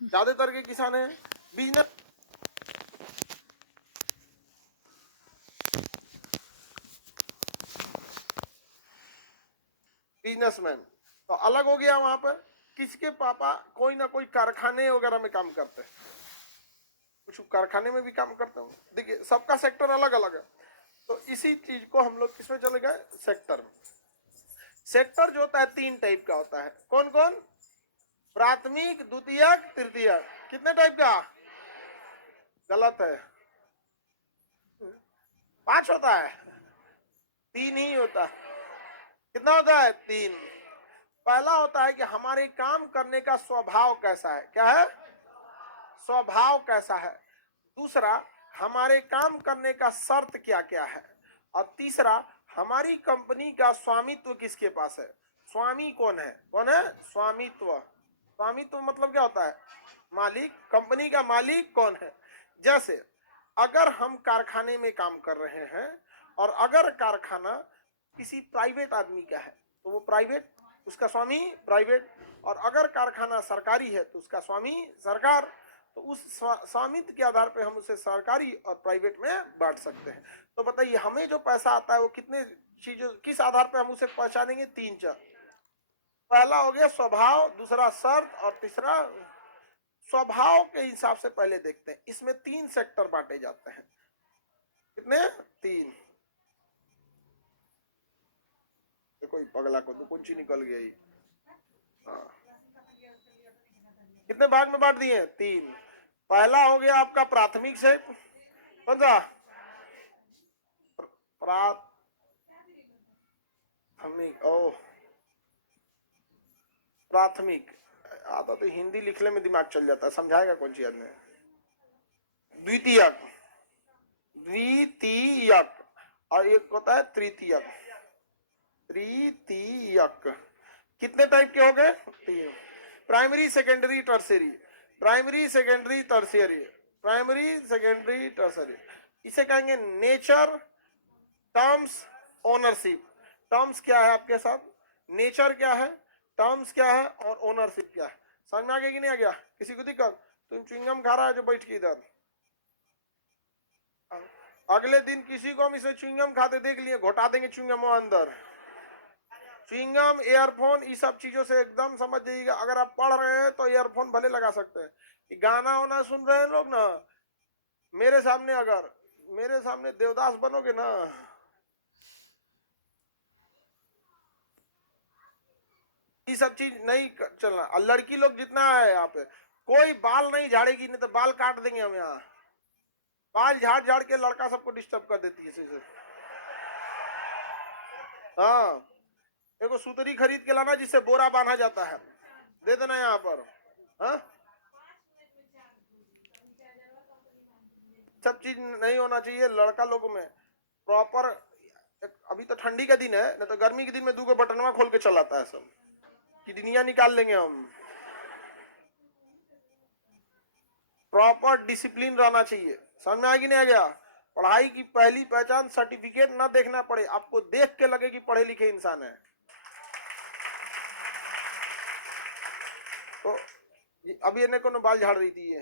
ज्यादातर के किसान हैं बिजनेसमैन। तो अलग हो गया वहां पर किसके पापा कोई ना कोई कारखाने वगैरह में काम करते हैं, कुछ कारखाने में भी काम करते हो। देखिए सबका सेक्टर अलग अलग है। तो इसी चीज को हम लोग किसमें चले गए, सेक्टर में। सेक्टर जो होता है 3 टाइप का होता है। कौन कौन, प्राथमिक, द्वितीयक, तृतीयक। कितने टाइप का, गलत है, 5 होता है, 3 ही होता है। कितना होता है, 3। पहला होता है कि हमारे काम करने का स्वभाव कैसा है, क्या है, स्वभाव कैसा है। दूसरा, हमारे काम करने का शर्त क्या क्या है। और तीसरा, हमारी कंपनी का स्वामित्व किसके पास है, स्वामी कौन है, कौन है, स्वामित्व। स्वामित्व मतलब क्या होता है, मालिक, कंपनी का मालिक कौन है। जैसे अगर हम कारखाने में काम कर रहे हैं और अगर कारखाना किसी प्राइवेट आदमी का है तो वो प्राइवेट, उसका स्वामी प्राइवेट। और अगर कारखाना सरकारी है तो उसका स्वामी सरकार। तो उस स्वामित्व के आधार पे हम उसे सरकारी और प्राइवेट में बांट सकते हैं। तो बताइए हमें जो पैसा आता है वो कितने चीजों, किस आधार पे हम उसे पहचानेंगे, 3 चीज। पहला हो गया स्वभाव, दूसरा शर्त और तीसरा स्वभाव के हिसाब से पहले देखते हैं। इसमें 3 सेक्टर बांटे जाते हैं। कितने, 3। देखो पगला को तो कुंची निकल गई। हाँ, कितने भाग में बांट दिए, 3। पहला हो गया आपका प्राथमिक से, कौन सा, प्राथमिक। ओ प्राथमिक आता तो हिंदी लिखने में दिमाग चल जाता है, समझाएगा कौन सी आदमी। द्वितीयक, द्वितीयक, और एक होता है तृतीयक। तृतीयक कितने टाइप के हो गए, 3। Primary, secondary, tertiary. Primary, secondary, tertiary, primary, secondary, tertiary. इसे कहेंगे नेचर, टर्म्स, ओनरशिप। टर्म्स क्या है आपके साथ, नेचर क्या है, टर्म्स क्या है और ओनरशिप क्या है। समझ में आ गया कि नहीं आ गया, किसी को दिक्कत। तुम च्युइंगम खा रहा है जो बैठ के इधर, अगले दिन किसी को हम इसे च्युइंगम खाते देख लिए, घोटा देंगे च्युइंगम अंदर। च्युइंगम, ईयरफोन, ये सब चीजों से एकदम समझ जाइएगा। अगर आप पढ़ रहे हैं तो ईयरफोन भले लगा सकते हैं, गाना वाना सुन रहे हैं लोग ना, मेरे सामने अगर मेरे सामने देवदास बनोगे ना, ये सब चीज नहीं चलना। और लड़की लोग जितना है यहाँ पे, कोई बाल नहीं झाड़ेगी, नहीं तो बाल काट देंगे हम यहाँ। बाल झाड़ झाड़ के लड़का सबको डिस्टर्ब कर देती है इसे। हाँ, देखो सुतरी खरीद के लाना जिससे बोरा बांधा जाता है, दे देना यहाँ पर। हाँ, सब चीज नहीं होना चाहिए लड़का लोगों में प्रॉपर। अभी तो ठंडी का दिन है, नहीं तो गर्मी के दिन में 2 बटनवा खोल के चलाता है सब, कि दुनिया निकाल लेंगे हम। प्रॉपर डिसिप्लिन रहना चाहिए। समझ में आ गया नहीं आ गया। पढ़ाई की पहली पहचान सर्टिफिकेट ना देखना पड़े, आपको देख के लगे कि पढ़े लिखे इंसान है। तो अभी इन्हें को बाल झाड़ रही थी ये,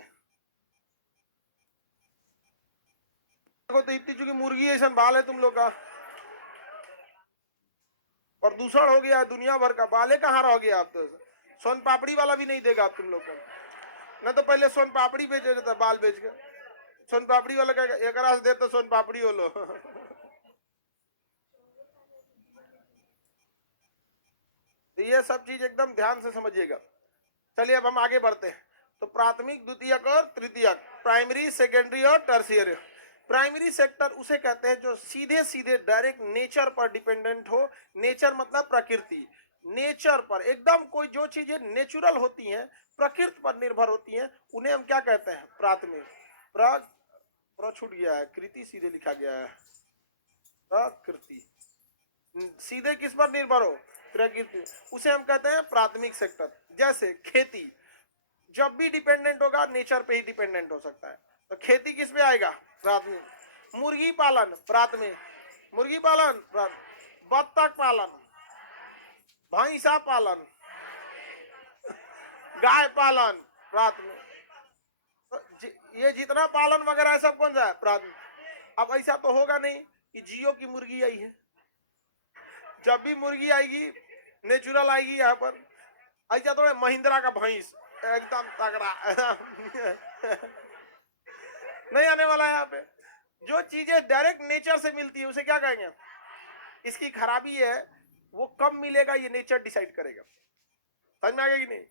तो इतनी चूंकि मुर्गी ऐसा बाल है तुम लोग का, प्रदूषण हो गया है दुनिया भर का। बाले कहाँ रह गया, आप तो सोन पापड़ी वाला भी नहीं देगा आप तुम लोग को। न तो पहले सोन पापड़ी बेचे जाता, बाल बेच के सोन पापड़ी वाला का एक रास दे तो सोन पापड़ी हो लो। तो ये सब चीज एकदम ध्यान से समझिएगा। चलिए अब हम आगे बढ़ते हैं। तो प्राथमिक, द्वितीयक और तृतीयक, प्राइमरी, सेकेंडरी और टर्शियरी। प्राइमरी सेक्टर उसे कहते हैं जो सीधे सीधे डायरेक्ट नेचर पर डिपेंडेंट हो। नेचर मतलब प्रकृति, नेचर पर एकदम कोई जो चीजें नेचुरल होती हैं, प्रकृति पर निर्भर होती हैं, उन्हें हम क्या कहते हैं, प्राथमिक। प्र छूट गया है, कृति सीधे लिखा गया है, प्रकृति सीधे किस पर निर्भर हो, प्रकृति, उसे हम कहते हैं प्राथमिक सेक्टर। जैसे खेती, जब भी डिपेंडेंट होगा नेचर पे ही डिपेंडेंट हो सकता है, तो खेती किस पे आएगा, प्राथमिक। मुर्गी पालन प्राथमिक, मुर्गी पालन, बत्तख पालन, भैंसा पालन, गाय पालन, प्राथमिक। तो ये जितना पालन वगैरह है सब कौन सा है? प्राथमिक। अब ऐसा तो होगा नहीं कि जियो की मुर्गी आई है, जब भी मुर्गी आएगी नेचुरल आएगी यहाँ पर, ऐसा थोड़ा महिंद्रा का भैंस एकदम तगड़ा नहीं आने वाला है यहाँ पे। जो चीजें डायरेक्ट नेचर से मिलती है उसे क्या कहेंगे? इसकी खराबी है वो कब मिलेगा ये नेचर डिसाइड करेगा। समझ में आ गया कि नहीं?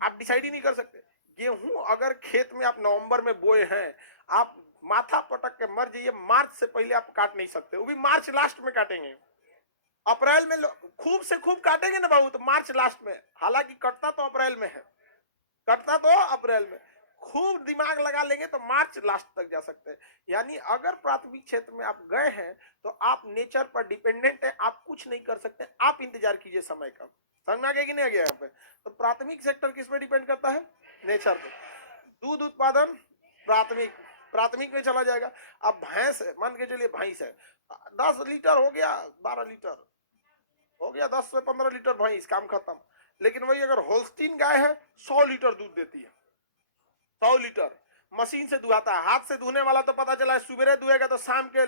आप डिसाइड ही नहीं कर सकते। गेहूं अगर खेत में आप नवंबर में बोए हैं, आप माथा पटक के मर जाइए, मार्च से पहले आप काट नहीं सकते, वो भी मार्च लास्ट में काटेंगे। अप्रैल में खूब से खूब काटेंगे ना बाबू, तो मार्च लास्ट में, हालांकि कटता तो अप्रैल में है, कटता तो अप्रैल में, खूब दिमाग लगा लेंगे तो मार्च लास्ट तक जा सकते हैं। यानी अगर प्राथमिक क्षेत्र में आप गए हैं तो आप नेचर पर डिपेंडेंट है, आप कुछ नहीं कर सकते, आप इंतजार कीजिए समय का। समझ में आ गया कि नहीं आ गया यहाँ पे? तो प्राथमिक सेक्टर किस पे डिपेंड करता है? नेचर पे। दूध उत्पादन प्राथमिक, प्राथमिक में चला जाएगा। अब भैंस है, मान के चलिए भैंस है, 10 लीटर हो गया, 12 लीटर हो गया, 10 से 15 लीटर भैंस, काम खत्म। लेकिन वही अगर होल्स्टीन गाय है 100 लीटर दूध देती है, 100 लीटर। मशीन से दुहाता है, हाथ से धोने वाला तो पता चला सुबह दुहेगा तो शाम के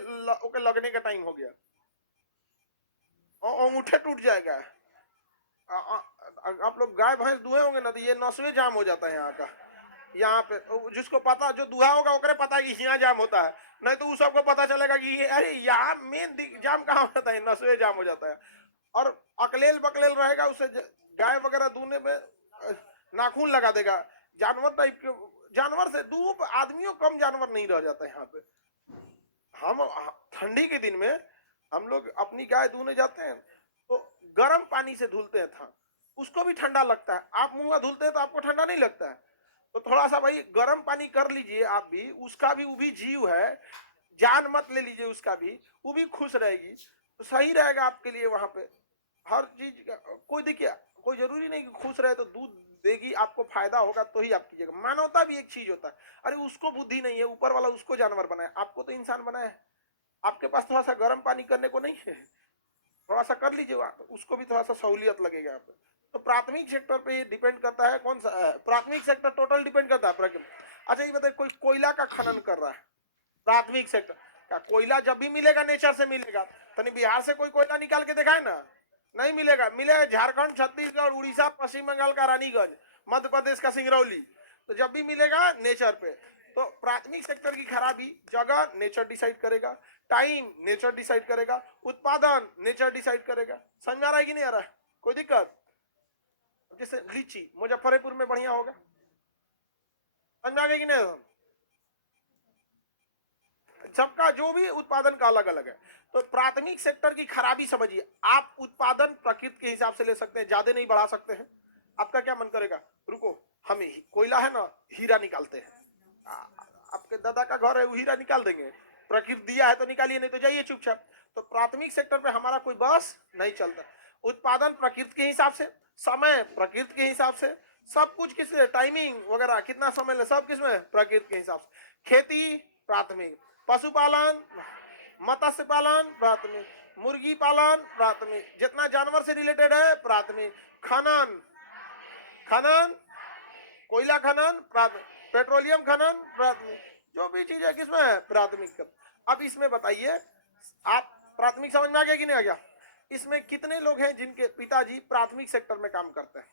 ओके लगने का टाइम हो गया, अंगूठे टूट जाएगा। आप लोग गाय भैंस दुहे होंगे ना तो ये नसवे जाम हो जाता है यहाँ का। यहाँ पे जिसको पता, जो दुहा होगा ओकरे पता है कि यहाँ जाम होता है, नहीं तो उस सबको पता चलेगा कि अरे यहाँ मेन जाम कहाँ होता है, नसवे जाम हो जाता है। और अकलेल बकलेल रहेगा, उसे गाय वगैरह दूने में नाखून लगा देगा, जानवर टाइप के जानवर से दू, आदमियों कम जानवर नहीं रह जाता है यहाँ पे। हम ठंडी के दिन में हम लोग अपनी गाय दूने जाते हैं तो गर्म पानी से धुलते हैं था, उसको भी ठंडा लगता है। आप मुंह धुलते हैं तो आपको ठंडा नहीं लगता है, तो थोड़ा सा भाई गर्म पानी कर लीजिए आप भी, उसका भी, वो भी जीव है, जान मत ले लीजिए उसका भी, वो भी खुश रहेगी तो सही रहेगा आपके लिए। वहां पे हर चीज कोई देखिए, कोई जरूरी नहीं कि खुश रहे तो दूध देगी, आपको फायदा होगा तो ही आप कीजिएगा। मानवता भी एक चीज होता है, अरे उसको बुद्धि नहीं है, ऊपर वाला उसको जानवर बनाया, आपको तो इंसान बनाया है, आपके पास थोड़ा सा गर्म पानी करने को नहीं है, थोड़ा सा कर लीजिए, उसको भी थोड़ा सा सहूलियत लगेगा यहाँ पे। तो प्राथमिक सेक्टर पे ये डिपेंड करता है, कौन सा प्राथमिक सेक्टर टोटल डिपेंड करता है प्रकृति। अच्छा ये बताइए, कोई कोयला का खनन कर रहा है, प्राथमिक सेक्टर का कोयला जब भी मिलेगा नेचर से मिलेगा। तो बिहार से कोई कोयला निकाल के दिखाए ना, नहीं मिलेगा। मिलेगा झारखंड, छत्तीसगढ़, उड़ीसा, पश्चिम बंगाल का रानीगंज, मध्य प्रदेश का सिंगरौली, तो जब भी मिलेगा नेचर पे। तो प्राथमिक सेक्टर की खराबी, जगह नेचर डिसाइड करेगा, टाइम नेचर डिसाइड करेगा, उत्पादन नेचर डिसाइड करेगा। समझ में आ रहा है कि नहीं आ रहा है? कोई दिक्कत? जैसे लीची मुजफ्फरपुर में बढ़िया होगा, समझ में आ गया कि नहीं? सबका जो भी उत्पादन का अलग अलग है। तो प्राथमिक सेक्टर की खराबी समझिए, आप उत्पादन प्रकृति के हिसाब से ले सकते हैं, ज्यादा नहीं बढ़ा सकते हैं। आपका क्या मन करेगा, रुको हम कोयला है ना हीरा निकालते हैं, आपके दादा का घर है वो हीरा निकाल देंगे, प्रकृति दिया है तो निकालिए, नहीं तो जाइए चुपचाप। तो प्राथमिक सेक्टर पे हमारा कोई बस नहीं चलता। उत्पादन प्रकृति के हिसाब से, समय प्रकृति के हिसाब से, सब कुछ किस टाइमिंग वगैरह कितना समय ले, सब किसमें प्रकृति के हिसाब से। खेती प्राथमिक, पशुपालन, मत्स्य पालन प्राथमिक, मुर्गी पालन प्राथमिक, जितना जानवर से रिलेटेड है प्राथमिक, खनन, खनन कोयला खनन प्राथमिक, पेट्रोलियम खनन प्राथमिक, जो भी चीज है किसमें है प्राथमिक। अब इसमें बताइए आप, प्राथमिक समझ में आ गया कि नहीं आ गया? इसमें कितने लोग हैं जिनके पिताजी प्राथमिक सेक्टर में काम करते हैं?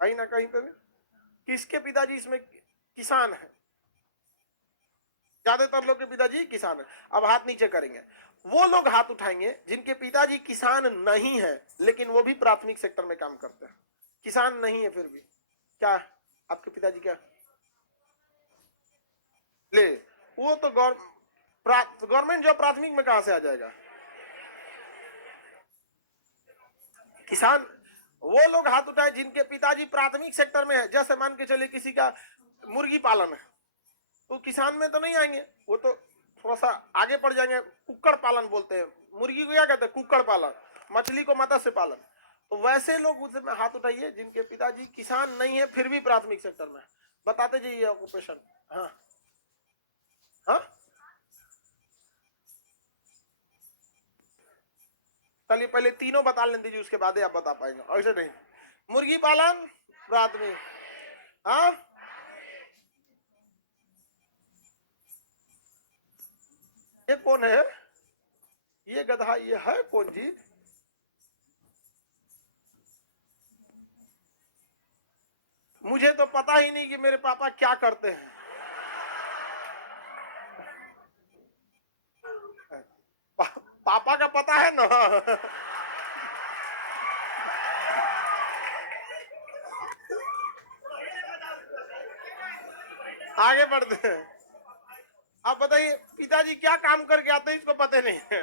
कहीं ना कहीं पे भी किसके पिताजी इसमें किसान है? ज्यादातर लोग के पिताजी किसान है। अब हाथ नीचे करेंगे, वो लोग हाथ उठाएंगे जिनके पिताजी किसान नहीं है लेकिन वो भी प्राथमिक सेक्टर में काम करते हैं। किसान नहीं है फिर भी क्या आपके पिताजी क्या ले, वो तो गवर्नमेंट जॉब प्राथमिक में कहां से आ जाएगा? किसान वो लोग हाथ उठाए जिनके पिताजी प्राथमिक सेक्टर में है। जैसे मान के चलिए किसी का मुर्गी पालन है तो किसान में तो नहीं आएंगे, वो तो थोड़ा सा आगे पड़ जाएंगे, कुक्कड़ पालन बोलते हैं, मुर्गी को क्या कहते हैं, कुक्कड़ पालन, मछली को मत्स्य पालन। तो वैसे लोग उसमें हाथ उठाइए जिनके पिताजी किसान नहीं है फिर भी प्राथमिक सेक्टर में। बताते जाइए ऑक्यूपेशन। हाँ हाँ, चलिए पहले तीनों बता लेने दीजिए, उसके बाद ही आप बता पाएंगे, ऐसे नहीं। मुर्गी पालन प्राथमिक, कौन है? ये गधा, ये है कौन जी? मुझे तो पता ही नहीं कि मेरे पापा क्या करते हैं। पापा का पता है ना। आगे बढ़ते हैं। अब बताइए, पिताजी क्या काम करके आते हैं इसको पता नहीं है,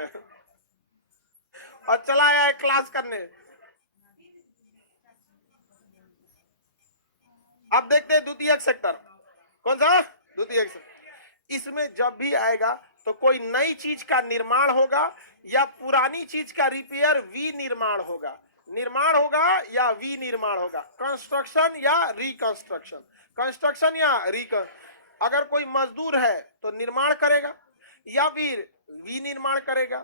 और चला आया है क्लास करने। अब देखते हैं द्वितीयक सेक्टर। कौन सा? द्वितीयक सेक्टर। इसमें जब भी आएगा तो कोई नई चीज का निर्माण होगा या पुरानी चीज का रिपेयर, विनिर्माण होगा। निर्माण होगा या विनिर्माण होगा। कंस्ट्रक्शन या रिकंस्ट्रक्शन। कंस्ट्रक्शन या अगर कोई मजदूर है तो निर्माण करेगा या फिर विनिर्माण करेगा।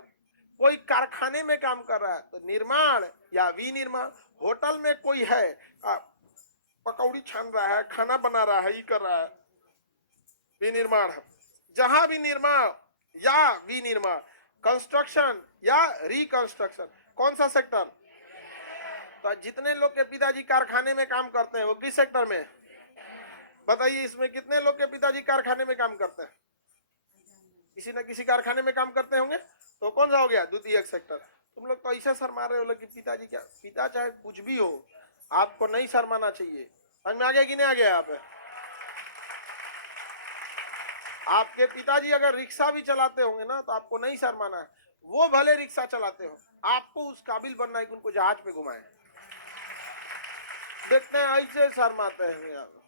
कोई कारखाने में काम कर रहा है तो निर्माण या विनिर्माण। होटल में कोई है, पकौड़ी छान रहा है, खाना बना रहा है, ये कर रहा है, विनिर्माण है। जहां भी निर्माण या विनिर्माण, कंस्ट्रक्शन या रिकंस्ट्रक्शन। कौन सा सेक्टर? तो जितने लोग के पिताजी कारखाने में काम करते हैं वो किस सेक्टर में? बताइए, इसमें कितने लोग के पिताजी कारखाने में काम करते हैं? किसी न किसी कारखाने में काम करते होंगे, तो कौन सा हो गया? द्वितीयक सेक्टर। तुम लोग तो ऐसा शर्मा रहे हो कि पिताजी क्या, पिता चाहे कुछ भी हो, आपको नहीं शर्माना चाहिए। समझ में आ गया कि नहीं आ गया? आपके पिताजी अगर रिक्शा भी चलाते होंगे ना तो आपको नहीं शर्माना है। वो भले रिक्शा चलाते हो, आपको उस काबिल बनना है कि उनको जहाज पे घुमाए। देखते हैं ऐसे शर्माते हैं यार।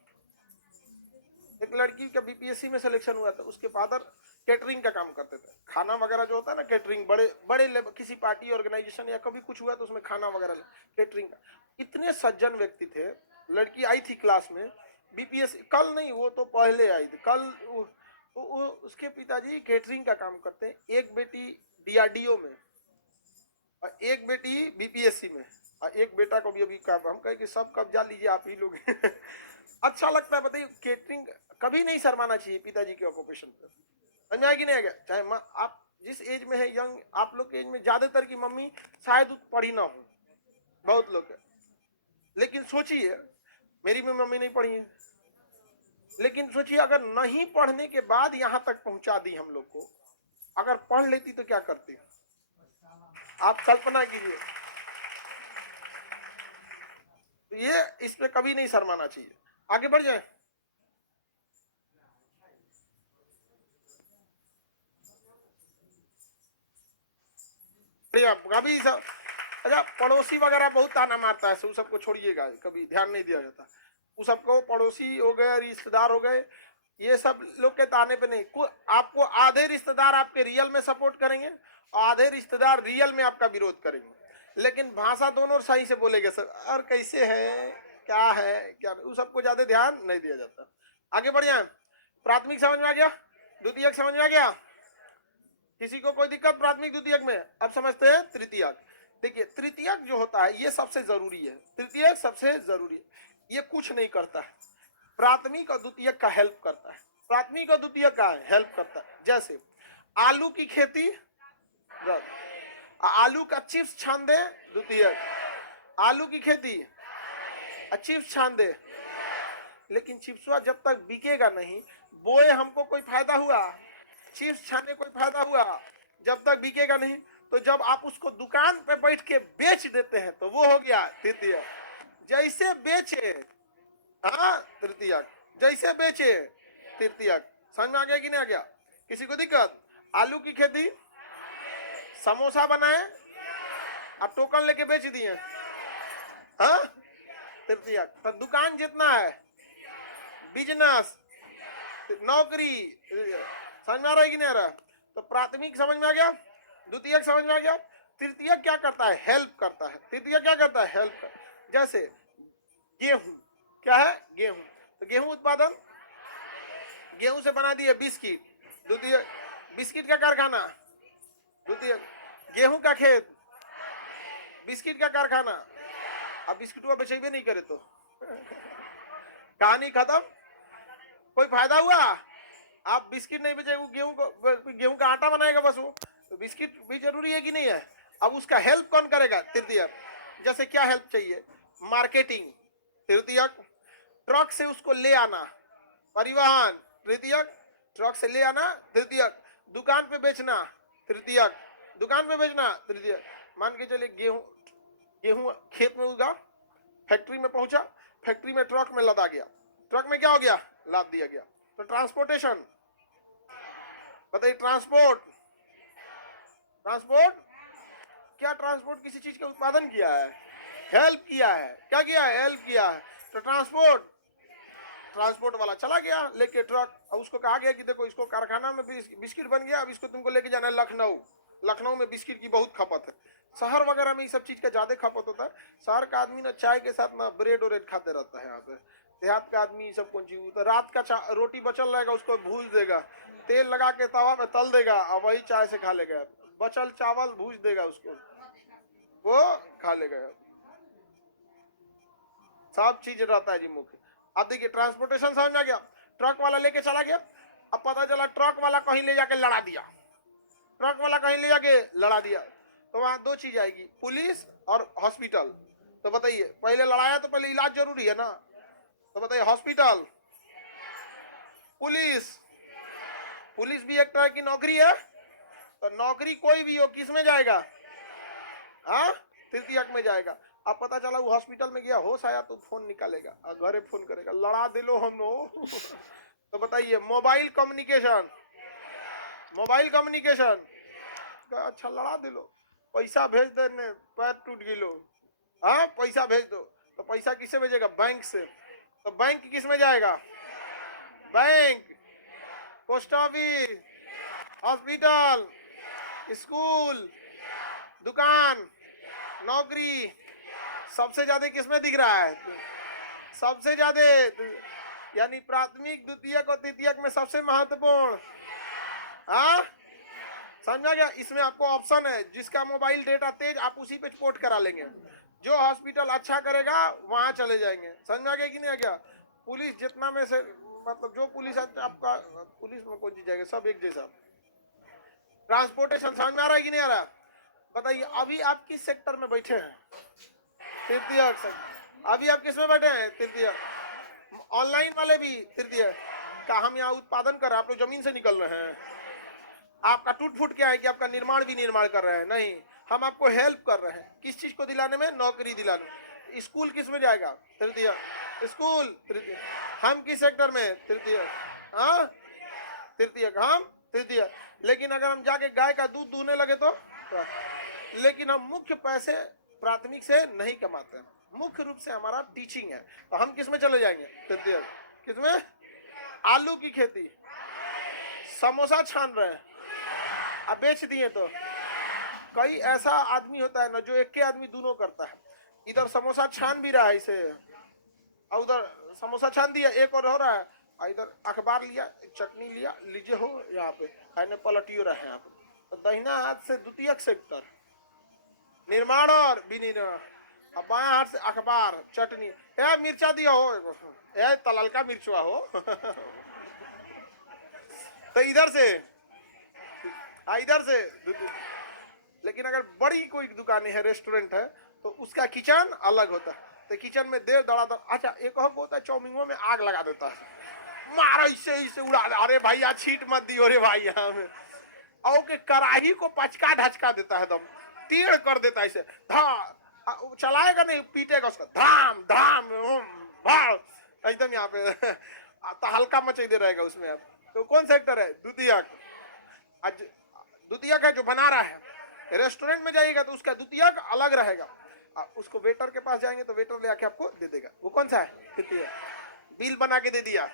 एक लड़की का बीपीएससी में सिलेक्शन हुआ था, उसके फादर कैटरिंग का काम करते थे। खाना वगैरह जो होता है ना, कैटरिंग, बड़े बड़े किसी पार्टी ऑर्गेनाइजेशन या कभी कुछ हुआ तो उसमें खाना वगैरह कैटरिंग का। इतने सज्जन व्यक्ति थे। लड़की आई थी क्लास में, बीपीएससी, कल नहीं, वो तो पहले आई थी, कल वो उसके पिताजी कैटरिंग का काम करते हैं। एक बेटी डीआरडीओ में और एक बेटी बीपीएससी में, और एक बेटा को भी अभी काम। हम कहे कि सब कब्जा लीजिए आप ही लोग। अच्छा लगता है। बताइए, कैटरिंग कभी नहीं शर्माना चाहिए पिताजी के ऑक्यूपेशन पे। समझ में आया कि नहीं आ गया? चाहे आप जिस एज में है, यंग, आप लोग के एज में ज्यादातर की मम्मी शायद पढ़ी ना हो, बहुत लोग है। लेकिन सोचिए, मेरी भी मम्मी नहीं पढ़ी है, लेकिन सोचिए अगर नहीं पढ़ने के बाद यहां तक पहुंचा दी हम लोग को, अगर पढ़ लेती तो क्या करती? आप कल्पना कीजिए। तो ये इस पे कभी नहीं शर्माना चाहिए। आगे बढ़ जाए। कभी सब, अच्छा, पड़ोसी वगैरह बहुत ताना मारता है, सबको छोड़िएगा, कभी ध्यान नहीं दिया जाता। उस सबको पड़ोसी हो गए, रिश्तेदार हो गए, ये सब लोग के ताने पे नहीं। आपको आधे रिश्तेदार आपके रियल में सपोर्ट करेंगे और आधे रिश्तेदार रियल में आपका विरोध करेंगे, लेकिन भाषा दोनों सही से बोलेंगे सर, और कैसे है, क्या है, क्या, उस सबको ज्यादा ध्यान नहीं दिया जाता। आगे बढ़ जाए। प्राथमिक समझ में आ गया? द्वितीयक समझ में आ गया? किसी को कोई दिक्कत प्राथमिक द्वितीयक में? अब समझते हैं तृतीयक। देखिए, तृतीयक जो होता है ये सबसे जरूरी है। तृतीयक सबसे जरूरी है, ये कुछ नहीं करता है, प्राथमिक और द्वितीयक का हेल्प करता है। प्राथमिक और द्वितीयक का हेल्प करता है। जैसे आलू की खेती, आलू का चिप्स छान दे, द्वितीयक। आलू की खेती, चिप्स छान दे, लेकिन चिप्सवा जब तक बिकेगा नहीं, बोए हमको कोई फायदा हुआ? चिप्स छाने कोई फायदा हुआ? जब तक बिकेगा नहीं। तो जब आप उसको दुकान पे बैठ के बेच देते हैं तो वो हो गया तृतीयक। जैसे बेचे, हाँ, तृतीयक। जैसे बेचे, तृतीयक। समझ में आ गया कि नहीं आ गया? किसी को दिक्कत? आलू की खेती, समोसा बनाए, आप टोकन लेके बेच दिए, हाँ, तृतीयक। तो दुकान जितना है, बिजनेस, नौकरी, समझ में आ रहा है कि नहीं आ रहा? तो प्राथमिक समझ में आ गया, द्वितीयक समझ में आ गया। तृतीयक क्या करता है? हेल्प करता है। तृतीयक क्या करता है? हेल्प करता है। जैसे गेहूं, क्या है? गेहूं। तो गेहूं उत्पादन, गेहूं से बना दिए बिस्किट, द्वितीयक। बिस्किट का कारखाना, द्वितीयक। गेहूं का खेत, बिस्किट का कारखाना। अब बिस्किट को बेचेबे नहीं करे तो कहानी खत्म। कोई फायदा हुआ? आप बिस्किट नहीं बेचे, वो गेहूं का आटा बनाएगा बस वो, तो बिस्किट भी जरूरी है कि नहीं है। अब उसका हेल्प कौन करेगा? तृतीयक। जैसे क्या हेल्प चाहिए? मार्केटिंग, तृतीयक। ट्रक से उसको ले आना, परिवहन, तृतीयक। ट्रक से ले आना, तृतीयक। दुकान पे बेचना, तृतीयक। दुकान पे बेचना, तृतीयक। मान के चलिए गेहूं खेत में उगा, फैक्ट्री में पहुंचा, फैक्ट्री में ट्रक में लदा गया, ट्रक में क्या हो गया? लाद दिया गया। तो ट्रांसपोर्टेशन, बताइए ट्रांसपोर्ट। ट्रांसपोर्ट क्या? ट्रांसपोर्ट किसी चीज का उत्पादन किया है, हेल्प किया है। क्या किया है? हेल्प किया है। तो ट्रांसपोर्ट, ट्रांसपोर्ट वाला चला गया लेके ट्रक, और उसको कहा गया कि देखो इसको कारखाना में बिस्किट बन गया, अब इसको तुमको लेके जाना है लखनऊ। लखनऊ में बिस्किट की बहुत खपत है, शहर वगैरह में ये सब चीज का ज्यादा खपत होता है। शहर का आदमी ना चाय के साथ ना ब्रेड व्रेड खाते रहता है यहाँ पे। देहात का आदमी सब कौन चीज, तो रात का रोटी बचल रहेगा उसको भूज देगा, तेल लगा के तवा पे तल देगा और वही चाय से खा लेगा। बचल चावल भूज देगा उसको, वो खा लेगा। सब चीज रहता है जी मुख्य। अब देखिए ट्रांसपोर्टेशन समझ में आ गया। ट्रक वाला लेके चला गया, अब पता चला ट्रक वाला कहीं ले जाके लड़ा दिया, ट्रक वाला कहीं ले जाके लड़ा दिया, तो वहां दो चीज आएगी, पुलिस और हॉस्पिटल। तो बताइए पहले लड़ाया तो पहले इलाज जरूरी है ना, तो बताइए हॉस्पिटल, पुलिस। पुलिस भी एक तरह की नौकरी है, तो नौकरी कोई भी हो किस में जाएगा? हाँ, तृतीयक में जाएगा। अब पता चला वो हॉस्पिटल में गया, होश आया तो फोन निकालेगा और घरे फोन करेगा, लड़ा दे लो हम लोग। तो बताइए मोबाइल कम्युनिकेशन, मोबाइल कम्युनिकेशन, अच्छा लड़ा दे लो, पैसा भेज देने, पैर टूट गिलो, हाँ पैसा भेज दो, तो पैसा किससे भेजेगा? बैंक से। तो बैंक किस में जाएगा? Bank, post office, hospital, school, दुकान, नौकरी। सबसे ज्यादा किसमें दिख रहा है? सबसे ज्यादा, यानी प्राथमिक, द्वितीयक और तृतीयक में सबसे महत्वपूर्ण। हाँ समझा गया? इसमें आपको ऑप्शन है, जिसका मोबाइल डेटा तेज आप उसी पे पोर्ट करा लेंगे, जो हॉस्पिटल अच्छा करेगा वहां चले जाएंगे। समझा गया कि नहीं आ गया? पुलिस जितना में से, मतलब जो पुलिस आपका, पुलिस में कौन चीज जाएगा, सब एक जैसा। ट्रांसपोर्टेशन समझ में आ रहा है कि नहीं आ रहा? बताइए अभी आप किस सेक्टर में बैठे हैं? तृतीयक सेक्टर। अभी आप किस में बैठे हैं? तृतीयक। ऑनलाइन वाले भी तृतीयक का, हम यहाँ उत्पादन कर रहे हैं, आप लोग जमीन से निकल रहे हैं। आपका टूट फूट क्या है कि आपका निर्माण भी निर्माण कर रहे हैं? नहीं, हम आपको हेल्प कर रहे हैं किस चीज को दिलाने में? नौकरी दिलाने। स्कूल किस में जाएगा? तृतीयक। स्कूल तृतीयक। हम किस सेक्टर में? तृतीयक। हाँ तृतीयक, हम तृतीयक। लेकिन अगर हम जाके गाय का दूध दूहने लगे तो लेकिन हम मुख्य पैसे प्राथमिक से नहीं कमाते हैं, मुख्य रूप से हमारा टीचिंग है, तो हम किस में चले जाएंगे? तृतीयक। किसमें? आलू की खेती, समोसा छान रहे हैं, अब बेच दिए। तो कई ऐसा आदमी होता है ना जो एक के आदमी दोनों करता है, इधर समोसा छान भी रहा है इसे, और उधर समोसा छान दिया, एक और हो रहा है, इधर अखबार लिया, चटनी लिया, लीजिए हो यहाँ पे, आने पलटियो रहे हैं यहाँ पे। तो दाहिना हाथ से द्वितीयक सेक्टर, निर्माण और विनिर्माण, अब बाया हाथ से अखबार, चटनी, ए मिर्चा दिया हो, ए तलल का मिर्चवा हो। तो इधर से, इधर से। लेकिन अगर बड़ी कोई दुकानें है, रेस्टोरेंट है, तो उसका किचन अलग होता है, तो किचन में देर दड़ा। अच्छा एक और होता है चौमिंगों में आग लगा देता है, मारा इससे उड़ा दे, अरे भाई यहाँ छीट मत दियो रे भाई यहाँ में, और के कढ़ाई को पचका ढचका देता है, दम टीड़ कर देता है इसे, धा चलाएगा नहीं, पीटेगा उसका, धाम धाम भाड़ एकदम यहाँ पे। तो हल्का मचे दे रहेगा उसमें। अब तो कौन सेक्टर है? द्वितीयक। आज द्वितीयक है जो बना रहा है, रेस्टोरेंट में जाइएगा तो उसका द्वितीयक अलग रहेगा, उसको वेटर के पास जाएंगे तो वेटर ले आके आपको दे देगा, वो कौन सा है? तृतीयक। बिल बना के दे दिया,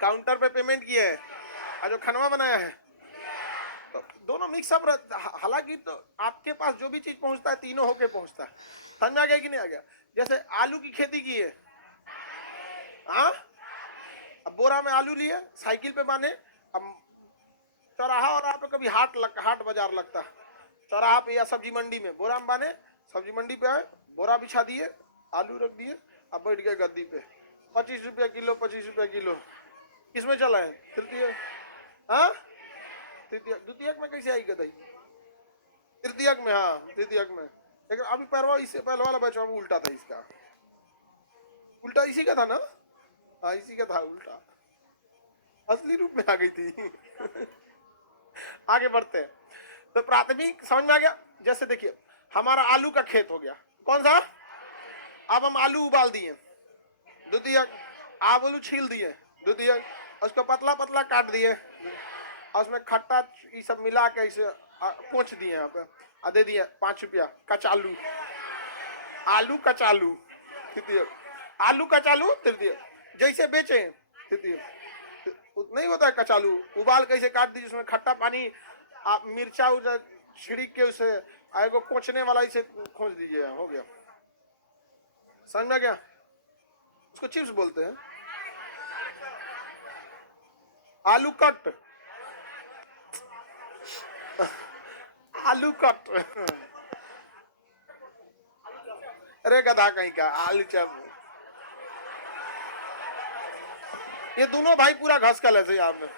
काउंटर पे पेमेंट किए है, और जो खाना बनाया है, तो दोनों मिक्सअप रहता है। हालांकि तो आपके पास जो भी चीज पहुंचता है तीनों होके पहुंचता है। समझ में आ गया कि नहीं आ गया? जैसे आलू की खेती की है, हाँ, अब बोरा में आलू लिए, साइकिल पे बांधे, अब चौराहा और पे कभी हाट बाजार लगता है, चौराहा पे या सब्जी मंडी में बोरा में बांधे, सब्जी मंडी पे आए, बोरा बिछा दिए, आलू रख दिए, अब बैठ गए गद्दी पे, 25 रुपया किलो, 25 रुपया किलो। किसमें चला है? तृतीय। हाँ, तृतीयक, द्वितीयक में कैसे आई गई? तृतीयक में, हाँ तृतीयक में। लेकिन अभी पैरवा इससे पहले वाला बैच में उल्टा था, इसका उल्टा इसी का था ना? हाँ इसी का था उल्टा, असली रूप में आ गई थी। आगे बढ़ते हैं। तो प्राथमिक समझ में आ गया। जैसे देखिए हमारा आलू का खेत हो गया, कौन सा? अब हम आलू उबाल दिए, द्वितीयक। आलू छील दिए, द्वितीयक। उसको पतला पतला काट दिए, और उसमें खट्टा ये सब मिला के इसे पोंछ दिए यहाँ पे, दे दिए 5 रुपया कचालू, आलू कचालू, तृतीयक। आलू कचालू तृतीयक। जैसे बेचे तृतीयक। नहीं होता है कचालू, उबाल कैसे काट दीजिए, उसमें खट्टा पानी, आप मिर्चा उधर छिड़क के उसे आएगो कोचने वाला इसे खोज दीजिए, हो गया। समझ में गया? उसको चिप्स बोलते हैं, आलू कट, आलू कट। अरे गधा कहीं का, आलू चप। ये दोनों भाई पूरा घसकल है यहाँ में।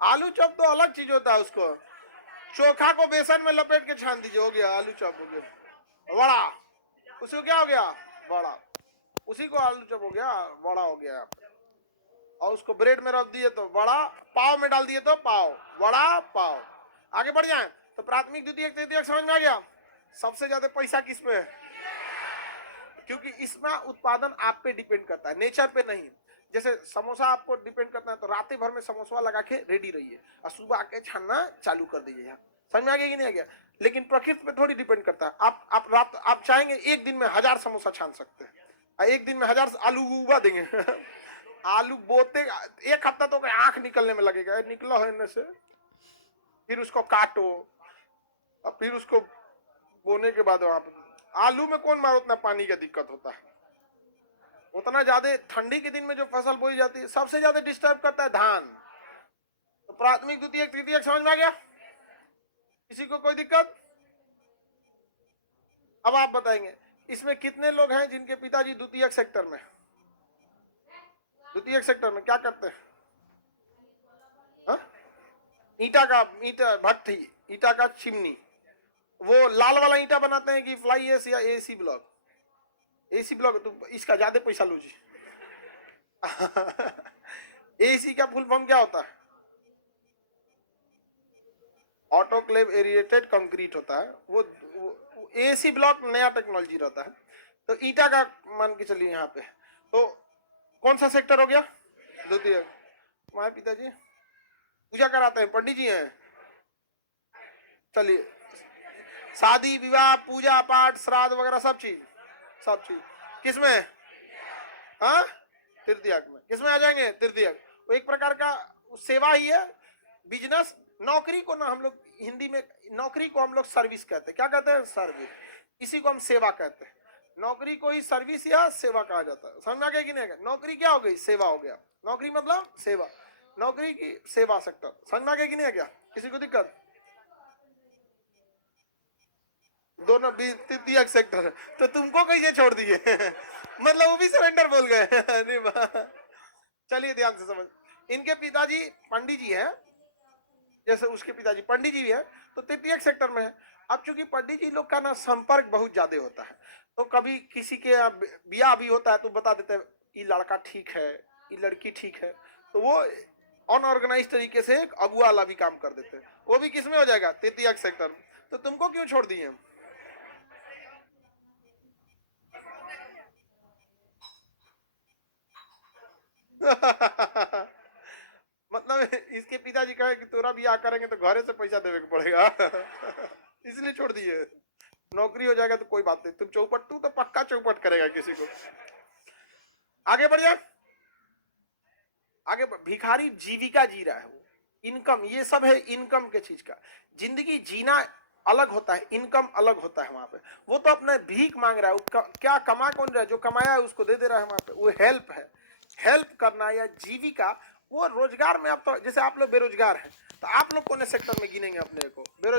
आलू चप तो अलग चीज होता है, उसको चोखा को बेसन में लपेट के छान दीजिए, हो गया आलू चप, हो गया। वड़ा, उसको क्या हो गया? वड़ा। उसी को आलू चप हो गया, वड़ा हो गया। और उसको ब्रेड में रख दिए तो वड़ा, पाव में डाल दिए तो पाव, वड़ा पाव। आगे बढ़ जाए तो प्राथमिक द्वितीयक तृतीयक समझ में आ गया। सबसे ज्यादा पैसा किस पे है? क्योंकि इसमें उत्पादन आप पे डिपेंड करता है, नेचर पे नहीं। जैसे समोसा आपको डिपेंड करता है, तो रात भर में समोसा लगा के रेडी रहिए और सुबह आके छानना चालू कर दीजिए। समझ में आ गया कि नहीं आ गया? लेकिन प्रकृति पे थोड़ी डिपेंड करता है। आप चाहेंगे एक दिन में 1000 समोसा छान सकते हैं, और एक दिन में 1000 आलू उबा देंगे। आलू बोते 1 हफ्ता तो आंख निकलने में लगेगा, निकला है से। फिर उसको काटो, और फिर उसको बोने के बाद वहां पर आलू में कौन मारो उतना पानी का दिक्कत होता है। उतना ज्यादा ठंडी के दिन में जो फसल बोई जाती है, सबसे ज्यादा डिस्टर्ब करता है धान। तो प्राथमिक द्वितीयक तृतीयक समझ में आ गया? किसी को कोई दिक्कत? अब आप बताएंगे इसमें कितने लोग हैं जिनके पिताजी द्वितीयक सेक्टर में? द्वितीयक सेक्टर में क्या करते हैं? ईटा भट्टी, ईटा का चिमनी, वो लाल वाला ईटा बनाते हैं कि फ्लाई एस या एसी ब्लॉक? एसी ब्लॉक, तो इसका ज्यादा पैसा लो जी। एसी का फुल फॉर्म क्या होता है? ऑटोक्लेव एरिएटेड कंक्रीट होता है वो एसी ब्लॉक नया टेक्नोलॉजी रहता है। तो ईटा का मान के चलिए यहाँ पे, तो कौन सा सेक्टर हो गया? द्वितीय। तुम्हारे पिताजी पूजा कराते हैं, पंडित जी हैं। चलिए, शादी विवाह पूजा पाठ श्राद्ध वगैरह सब चीज किसमें? हाँ, तृतीयक में। किसमें आ जाएंगे? तृतीयक। वो एक प्रकार का सेवा ही है, बिजनेस। नौकरी को ना हम लोग हिंदी में, नौकरी को हम लोग सर्विस कहते हैं। क्या कहते हैं? सर्विस। इसी को हम सेवा कहते हैं। नौकरी को ही सर्विस या सेवा कहा जाता है। समझ में आ गया कि नहीं? नौकरी क्या हो गई? सेवा हो गया। नौकरी मतलब सेवा, नौकरी की सेवा सेक्टर। समझ में आ गया कि नहीं आ गया? किसी को दिक्कत? दोनों तृतीयक सेक्टर। तो तुमको कैसे छोड़ दिए? मतलब वो भी सरेंडर बोल गए। अरे वाह। चलिए ध्यान से समझ। इनके पिताजी पंडित जी हैं, जैसे उसके पिताजी पंडित जी है, तो तृतीयक सेक्टर में है। अब चूंकि पंडित जी लोग का ना संपर्क बहुत ज्यादा होता है, तो कभी किसी के ब्याह भी होता है तो बता देते हैं ये लड़का ठीक है, ये लड़की ठीक है, तो वो अनऑर्गेनाइज तरीके से एक अगुआ वाला भी काम कर देते हैं। वो भी किसमें हो जाएगा? तृतीयक सेक्टर। तो तुमको क्यों छोड़ दिए? मतलब इसके पिताजी कहे कि तोरा ब्याह करेंगे तो घरे से पैसा देवे के पड़ेगा। इसलिए छोड़ दिए। नौकरी हो जाएगा तो कोई बात नहीं, तुम चौपट, तू तो पक्का चौपट करेगा किसी को। आगे बढ़ जाए, आगे भिखारी जीविका जी रहा है, वो इनकम, ये सब है इनकम के चीज का। जिंदगी जीना अलग होता है, इनकम अलग होता है। वहां पे वो तो अपना भीख मांग रहा है, क्या कमा कौन रहा है? जो कमाया है उसको दे दे रहा है। वहां पे वो हेल्प है, हेल्प करना या जीविका, वो रोजगार में। आप तो जैसे आप लोग बेरोजगार हैं, तो आप लोग कौन सेक्टर में गिनेंगे अपने को? बेरोजगार